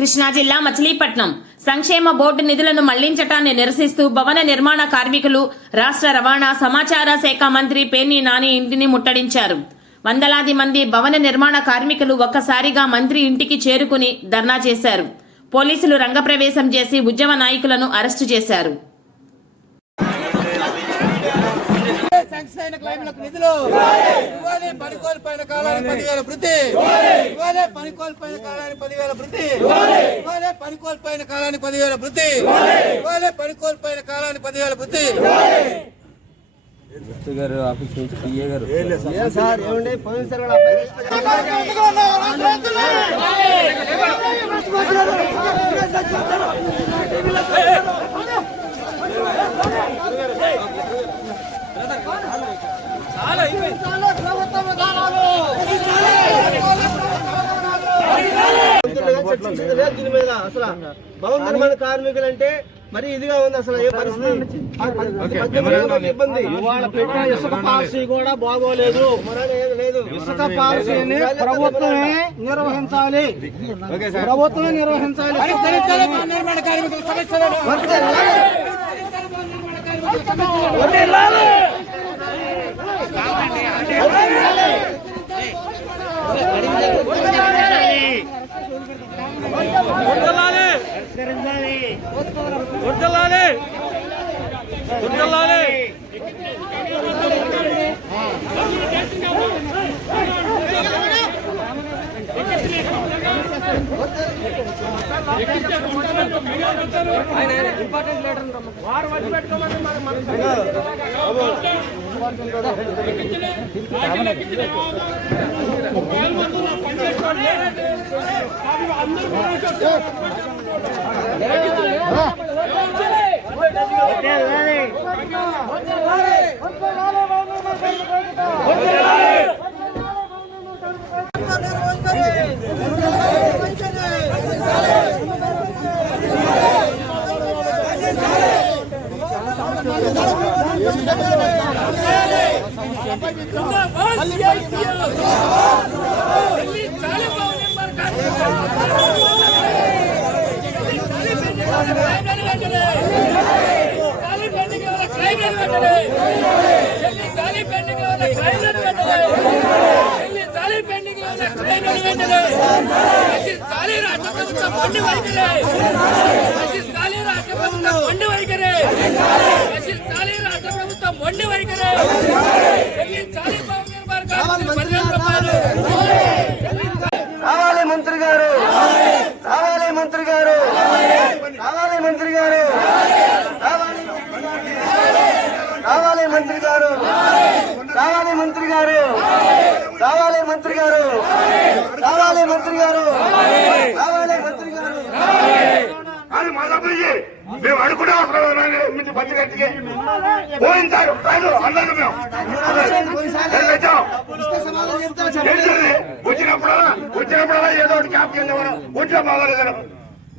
కృష్ణా జిల్లా మచిలీపట్నం. సంక్షేమ బోర్డు నిధులను మళ్ళించటాన్ని నిరసిస్తూ భవన నిర్మాణ కార్మికులు రాష్ట్ర రవాణా సమాచార శాఖ మంత్రి పేర్ని నాని ఇంటిని ముట్టడించారు. వందలాది మంది భవన నిర్మాణ కార్మికులు ఒక్కసారిగా మంత్రి ఇంటికి చేరుకుని ధర్నా చేశారు. పోలీసులు రంగప్రవేశం చేసి ఉద్యమ నాయకులను అరెస్టు చేశారు. సంక్షేమ క్లైమ్లకు నిధులు. ఇవ్వాలి పని కోల్పోయిన కాలానికి పదివేల వృత్తి ఇవ్వాలి పని కోల్పోయిన కాలానికి పదివేల వృత్తి ఇవ్వాలి పని కోల్పోయిన కాలానికి పదివేల వృత్తి ఇవ్వాలి పని కోల్పోయిన కాలానికి పదివేల వృత్తి గారు ఆఫీస్ నుంచి పిఏ గారు సార్. ఏమండి పోయినసారి దీని మీద అసలు భవన నిర్మాణ కార్మికులు అంటే మరి ఇదిగా ఉంది అసలు ఏ పరిస్థితి ఇబ్బంది ఇవాళ పెట్టిన ఇసుక పాలసీ కూడా బాగోలేదు లేదు, ఇసుక పాలసీని ప్రభుత్వమే నిర్వహించాలి ప్రభుత్వమే నిర్వహించాలి వర్దలాలి వర్దలాలి వర్దలాలి వారు వచ్చి పెట్టుకోమని మనం ఎక్కించలే. ఎక్కించలే జిందాబాద్ జిందాబాద్ పరిష్కరించాలి భవన నిర్మాణ కార్మికుల సమస్యలను మొండి వైఖరి చెల్లించాలి గారు. రావాలి మంత్రి గారు. రావాలి మంత్రి గారు. రావాలి మంత్రి గారు. రావాలి మంత్రి గారు. రావాలి మంత్రి గారు. రావాలి మంత్రి గారు. అది మదపుజీ మేము అడుగునే అవసరం నుంచి గట్టికి పోయించారు కాదు అందరూ మేము. వచ్చినప్పుడు వచ్చినప్పుడు ఏదో ఒకటి క్యాప్ కింద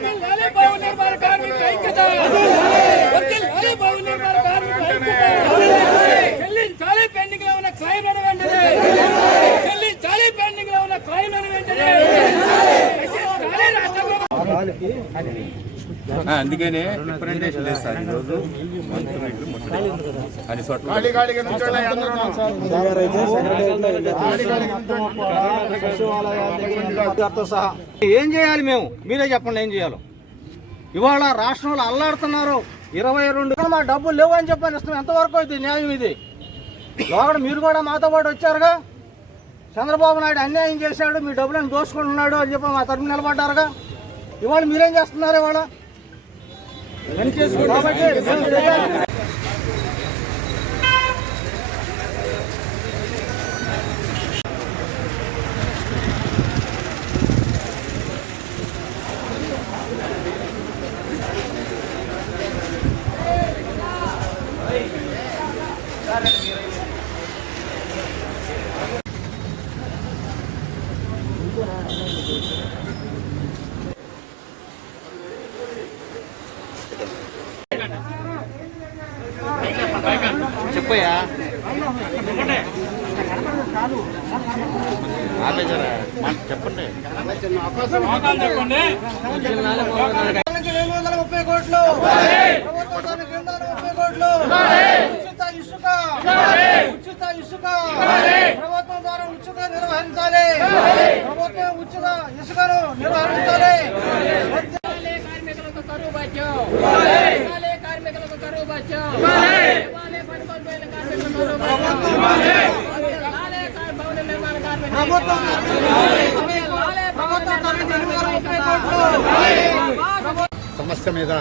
నిర్మాణ కార్మికుల ఐక్యత. చెల్లించాలి పెండింగ్లో ఉన్న క్లైమ్ వెంటనే చెల్లించాలి పెండింగ్లో ఉన్న క్లైమ్ అని వెంటనే రక్షించాలి రాష్ట్ర ప్రభుత్వం అందుకనే రిప్రజెంటేషన్ లేదు సార్ ఈరోజు. మంత్రులు ముట్టడి అని చోట్ల ఖాళీ ఖాళీగా నుంచోండి అందరూ. గారితో సహా ఏం చేయాలి మేము? మీరే చెప్పండి ఏం చేయాలో. ఇవాళ రాష్ట్రంలో అల్లాడుతున్నారు ఇరవై రెండు. మా డబ్బులు లేవు అని చెప్పని ఇస్తాం. ఎంతవరకు అయితే న్యాయం ఇది? లోగడ మీరు కూడా మాతో పాటు వచ్చారుగా? చంద్రబాబు నాయుడు అన్యాయం చేశాడు మీ డబ్బులను దోసుకుంటున్నాడు అని చెప్పి మా తరఫున నిలబడ్డారుగా? ఇవాళ మీరేం చేస్తున్నారు ఇవాళ? చెప్పయ్యా చెప్పండి ముప్పై కోట్లు ఉచిత ఇసుక ఉచిత ఇసుక ప్రభుత్వం ద్వారా ఉచిత నిర్వహించాలి ప్రభుత్వం ఉచిత ఇసుకను నిర్వహించాలి కార్మికులకు కరువు బత్యం కార్మికులకు కరువు బత్యం సమస్య మీద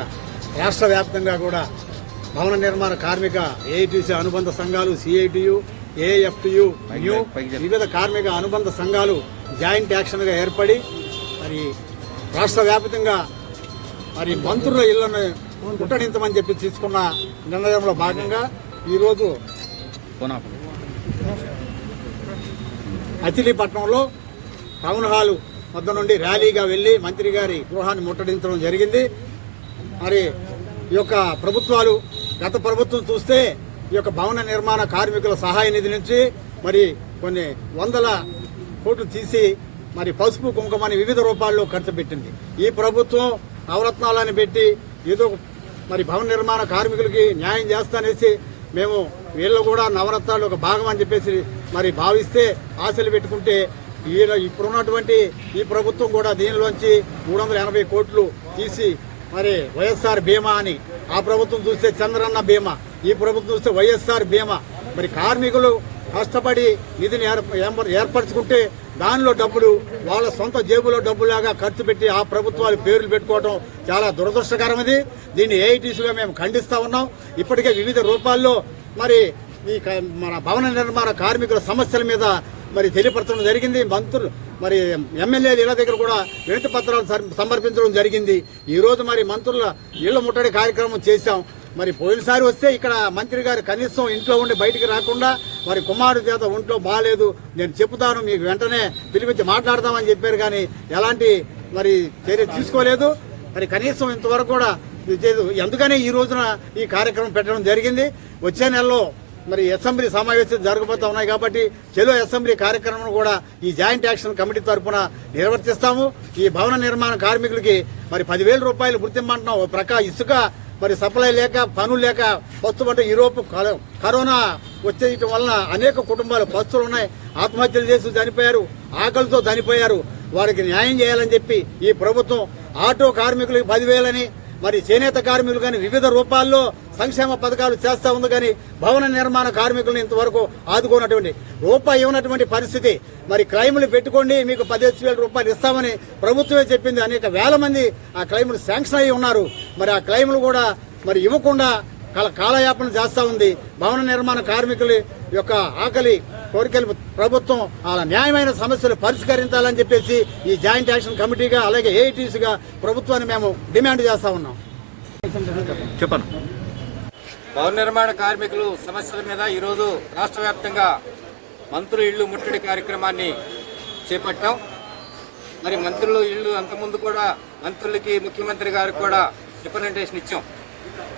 రాష్ట్ర వ్యాప్తంగా కూడా భవన నిర్మాణ కార్మిక ఏఐటీసీ అనుబంధ సంఘాలు సిఐటియు ఏఎఫ్టియు న్యూ వివిధ కార్మిక అనుబంధ సంఘాలు జాయింట్ యాక్షన్గా ఏర్పడి మరి రాష్ట్ర వ్యాప్తంగా మరి మంత్రుల ఇళ్ళను ముట్టడించమని చెప్పి తీసుకున్న నిర్ణయంలో భాగంగా ఈరోజు అచిలీపట్నంలో టౌన్ హాల్ వద్ద నుండి ర్యాలీగా వెళ్ళి మంత్రి గారి గృహాన్ని ముట్టడించడం జరిగింది. మరి ఈ యొక్క ప్రభుత్వాలు గత ప్రభుత్వం చూస్తే ఈ యొక్క భవన నిర్మాణ కార్మికుల సహాయ నిధి నుంచి మరి కొన్ని వందల కోట్లు తీసి మరి పసుపు కుంకుమని వివిధ రూపాల్లో ఖర్చు పెట్టింది. ఈ ప్రభుత్వం నవరత్నాలని పెట్టి ఏదో మరి భవన నిర్మాణ కార్మికులకి న్యాయం చేస్తానేసి మేము వీళ్ళు కూడా నవరత్నాలు ఒక భాగం అని చెప్పేసి మరి భావిస్తే ఆశలు పెట్టుకుంటే వీళ్ళ ఇప్పుడున్నటువంటి ఈ ప్రభుత్వం కూడా దీనిలోంచి మూడు వందల ఎనభై కోట్లు తీసి మరి వైఎస్ఆర్ బీమా అని ఆ ప్రభుత్వం చూస్తే చంద్రన్న బీమా ఈ ప్రభుత్వం చూస్తే వైఎస్ఆర్ బీమా. మరి కార్మికులు కష్టపడి నిధిని ఏర్పరచుకుంటే దానిలో డబ్బులు వాళ్ళ సొంత జేబులో డబ్బులాగా ఖర్చు పెట్టి ఆ ప్రభుత్వాలు పేర్లు పెట్టుకోవడం చాలా దురదృష్టకరం ఇది దీన్ని ఏఐటీసీగా మేము ఖండిస్తూ ఉన్నాం. ఇప్పటికే వివిధ రూపాల్లో మరి ఈ క- మన భవన నిర్మాణ కార్మికుల సమస్యల మీద మరి తెలియపరచడం జరిగింది. మంత్రులు మరి ఎమ్మెల్యేలు ఇళ్ళ దగ్గర కూడా వినతి పత్రాలు సమర్పించడం జరిగింది. ఈ రోజు మరి మంత్రుల ఇళ్ళ ముట్టడి కార్యక్రమం చేశాం. మరి పోయినసారి వస్తే ఇక్కడ మంత్రి గారు కనీసం ఇంట్లో ఉండి బయటికి రాకుండా మరి కుమారుడు చేత ఒంట్లో బాగాలేదు నేను చెప్తాను మీకు వెంటనే పిలిపించి మాట్లాడతామని చెప్పారు కానీ ఎలాంటి మరి చర్య తీసుకోలేదు. మరి కనీసం ఇంతవరకు కూడా ఎందుకనే అందుకనే ఈ రోజున ఈ కార్యక్రమం పెట్టడం జరిగింది. వచ్చే నెలలో మరి అసెంబ్లీ సమావేశాలు జరగబోతా ఉన్నాయి కాబట్టి చెలో అసెంబ్లీ కార్యక్రమం కూడా ఈ జాయింట్ యాక్షన్ కమిటీ తరఫున నిర్వర్తిస్తాము. ఈ భవన నిర్మాణ కార్మికులకి మరి పదివేల రూపాయలు గుర్తింపంటున్నాం. ఒక ఇసుక మరి సప్లై లేక పనులు లేక పస్తుమంటే యూరోప్ కరోనా వచ్చేయటం వలన అనేక కుటుంబాలు పస్తులు ఉన్నాయి. ఆత్మహత్యలు చేసి చనిపోయారు ఆకలితో చనిపోయారు. వారికి న్యాయం చేయాలని చెప్పి ఈ ప్రభుత్వం ఆటో కార్మికులకు పదివేలని మరి చేనేత కార్మికులు కానీ వివిధ రూపాల్లో సంక్షేమ పథకాలు చేస్తూ ఉంది కానీ భవన నిర్మాణ కార్మికులను ఇంతవరకు ఆదుకోనటువంటి రూపాయి ఇవ్వనటువంటి పరిస్థితి. మరి క్లైములు పెట్టుకోండి మీకు పదిహేను వేల రూపాయలు ఇస్తామని ప్రభుత్వమే చెప్పింది. అనేక వేల మంది ఆ క్లైములు శాంక్షన్ అయి ఉన్నారు. మరి ఆ క్లైములు కూడా మరి ఇవ్వకుండా కాల కాలయాపన చేస్తూ ఉంది. భవన నిర్మాణ కార్మికుల యొక్క ఆకలి కోరికలు ప్రభుత్వం ఆ న్యాయమైన సమస్యలు పరిష్కరించాలని చెప్పేసి ఈ జాయింట్ యాక్షన్ కమిటీగా అలాగే ఏఐటీసీగా ప్రభుత్వాన్ని మేము డిమాండ్ చేస్తా ఉన్నాం. చెప్పండి. భవన నిర్మాణ కార్మికులు సమస్యల మీద ఈరోజు రాష్ట్ర వ్యాప్తంగా మంత్రుల ఇళ్ళు ముట్టడి కార్యక్రమాన్ని చేపట్టాం. మరి మంత్రులు ఇళ్ళు అంతకుముందు కూడా మంత్రులకి ముఖ్యమంత్రి గారికి కూడా రిప్రజెంటేషన్ ఇచ్చాం.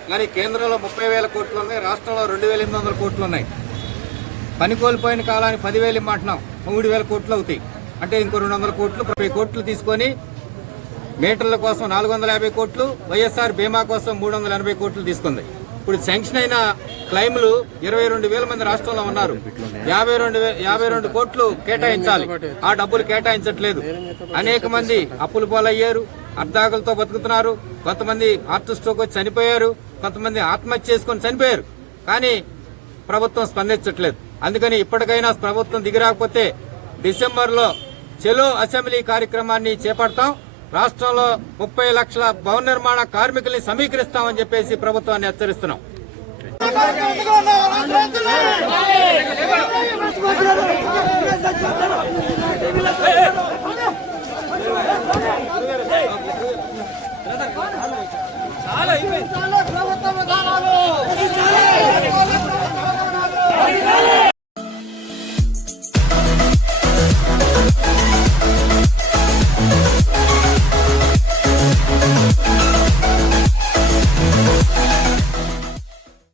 కానీ కేంద్రంలో ముప్పై వేల కోట్లు ఉన్నాయి రాష్ట్రంలో రెండు వేల ఎనిమిది వందల కోట్లు ఉన్నాయి. పని కోల్పోయిన కాలానికి పదివేలు ఇమ్మంటున్నాం. మూడు వేల కోట్లు అవుతాయి. అంటే ఇంకో రెండు వందల కోట్లు ముప్పై కోట్లు తీసుకొని మీటర్ల కోసం నాలుగు వందల యాభై కోట్లు వైఎస్ఆర్ బీమా కోసం మూడు వందల ఎనభై కోట్లు తీసుకుంది. ఇప్పుడు శాంక్షన్ అయిన క్లైమ్లు ఇరవై రెండు వేల మంది రాష్ట్రంలో ఉన్నారు. యాభై రెండు యాభై రెండు కోట్లు కేటాయించాలి. ఆ డబ్బులు కేటాయించట్లేదు. అనేక మంది అప్పులు పాలయ్యారు అర్ధాకులతో బతుకుతున్నారు. కొంతమంది హార్ట్ స్ట్రోక్ వచ్చి చనిపోయారు కొంతమంది ఆత్మహత్య చేసుకొని చనిపోయారు. కానీ ప్రభుత్వం స్పందించట్లేదు. అందుకని ఇప్పటికైనా ప్రభుత్వం దిగిరాకపోతే డిసెంబర్లో చెలో అసెంబ్లీ కార్యక్రమాన్ని చేపడతాం. రాష్ట్రంలో ముప్పై లక్షల భవన నిర్మాణ కార్మికుల్ని సమీకరిస్తామని చెప్పేసి ప్రభుత్వాన్ని హెచ్చరిస్తున్నాం. చాలా